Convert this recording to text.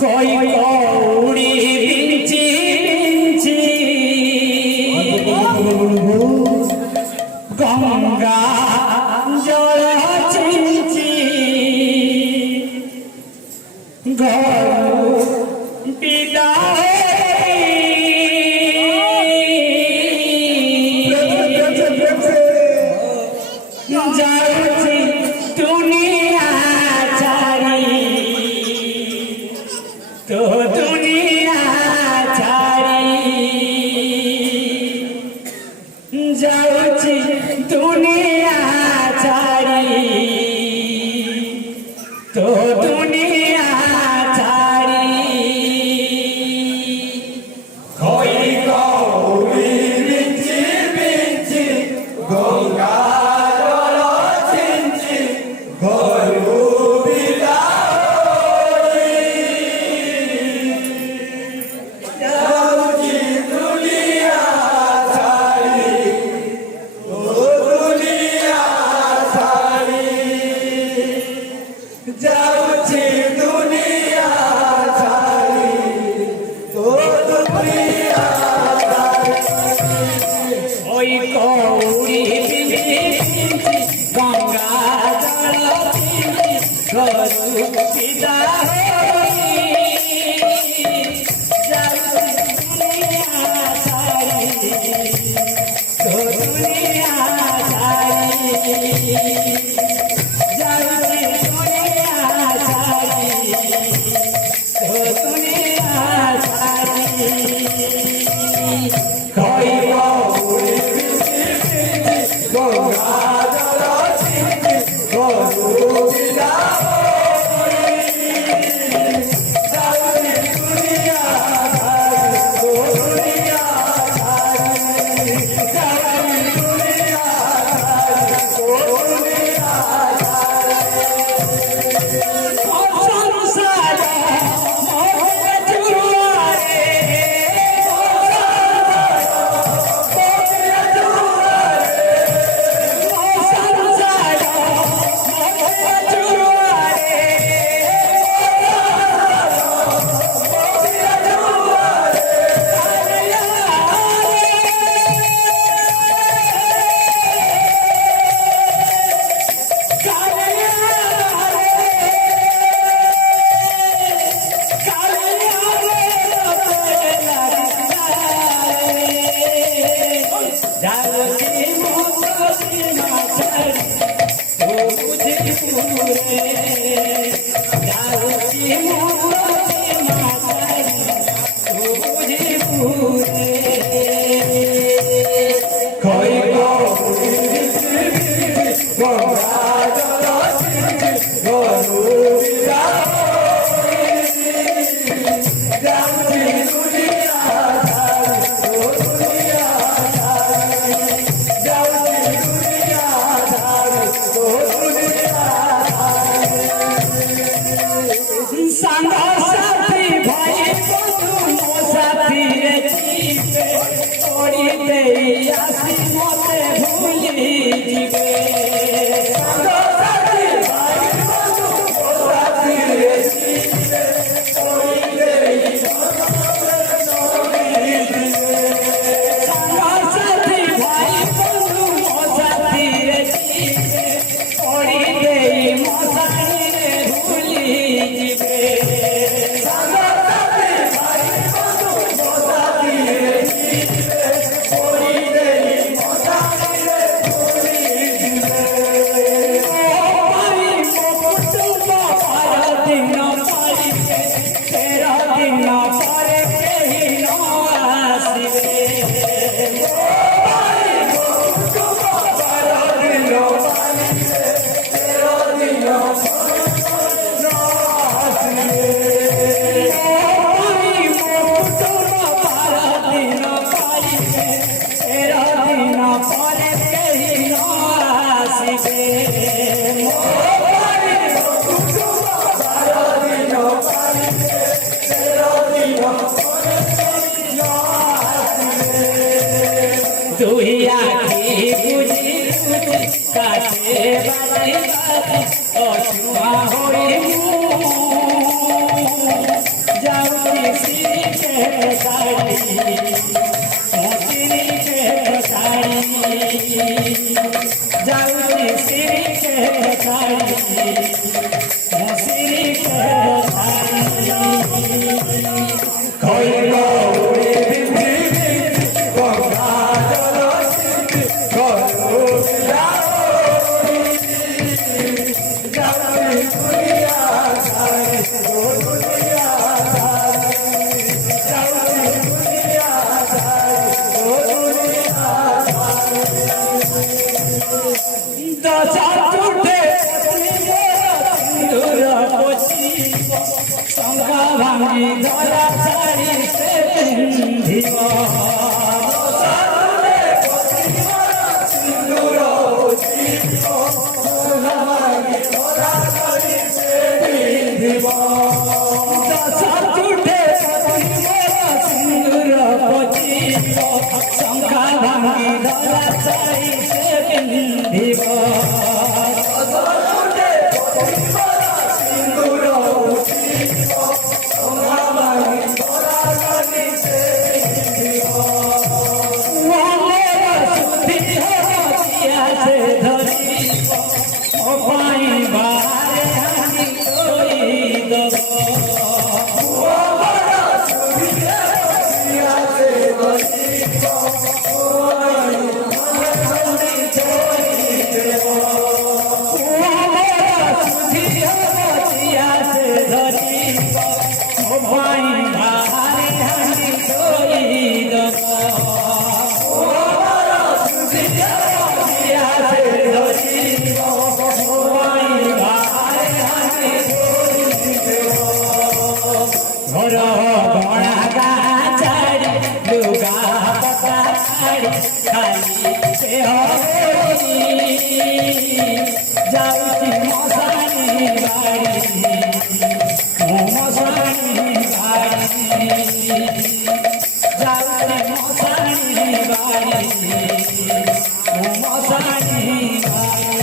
কই কৌড়ি বিঞ্চি বিঞ্চি গঙ্গা জল চিঞ্চি গরু বিদায় যাচ্ছি দুনিয়া ছাড়ি তো দুনিয়া ছাড়ি যাচ্ছি দুনিয়া ছাড়ি তো দুনিয়া ছাড়ি কই কৌড়ি বিঞ্চি বিঞ্চি গঙ্গা জল চিঞ্চি গরু বিদায় যাচ্ছি দুনিয়া ছাড়ি ও দুনিয়া ছাড়ি যাচ্ছি দুনিয়া ছাড়ি ও দুনিয়া ওই কৌড়ি বিঞ্চি বিঞ্চি গঙ্গা জল চিঞ্চি গরু বিদায় যাচ্ছি দুনিয়া ছাড়ি তো দুনিয়া ছাড়ি যাচ্ছি দুনিয়া ছাড়ি তো দুনিয়া ছাড়ি কই কৌড়ি বিঞ্চি বিঞ্চি গঙ্গা জল চিঞ্চি গরু বিদায় যাচ্ছি দুনিয়া ছাড়ি ও দুনিয়া ছাড়ি যাচ্ছি দুনিয়া ছাড়ি ও দুনিয়া সংসার মোহে জুয়ারে সংসার মোহে জুয়ারে কই কৌড়ি বিঞ্চি বিঞ্চি গঙ্গা জল চিঞ্চি গরু বিদায় যাচ্ছি দুনিয়া ছাড়ি ও দুনিয়া ছাড়ি যাচ্ছি দুনিয়া ছাড়ি ও দুনিয়া সাঙ্গ সাথী ভাই বন্ধু মো সাথী রে চিবে পড়িতে আসি মতে ভুলি দিবে সাঙ্গ সাথী ভাই বন্ধু ও সাথী রে চিবে পড়িতে সাঙ্গ সাথী ভাই বন্ধু মো সাথী রে চিবে পড়িতে মশাই রে ভুলি দিবে সাঙ্গ সাথী ভাই বন্ধু ও সাথী রে চিবে পড়িতে মশাই রে ভুলি দিবে পারি মুকুট পার দিন পারিবে তেরা দিন পরে কেহি ন আসিবে পারি মুকুট পার দিন পারিবে তেরা দিন পরে কেহি ন আসিবে তুই আখি বুঝি বুঝি কাছে বাড়ি বাড়ি অসুয়া হই ଶଙ୍ଖ ଭାଙ୍ଗି ଧରା ଶାଢ଼ୀ ସେ ପିନ୍ଧିବ ଦଶ ଚୁଟେ ସିନ୍ଦୁର ପଚିବ ଶଙ୍ଖ ଭାଙ୍ଗି ଧରା ଶାଢ଼ୀ ସେ ପିନ୍ଧିବ যাউছি মশানি বাড়ি মশানি বাড়ি যাউছি মশানি বাড়ি মশানি বাড়ি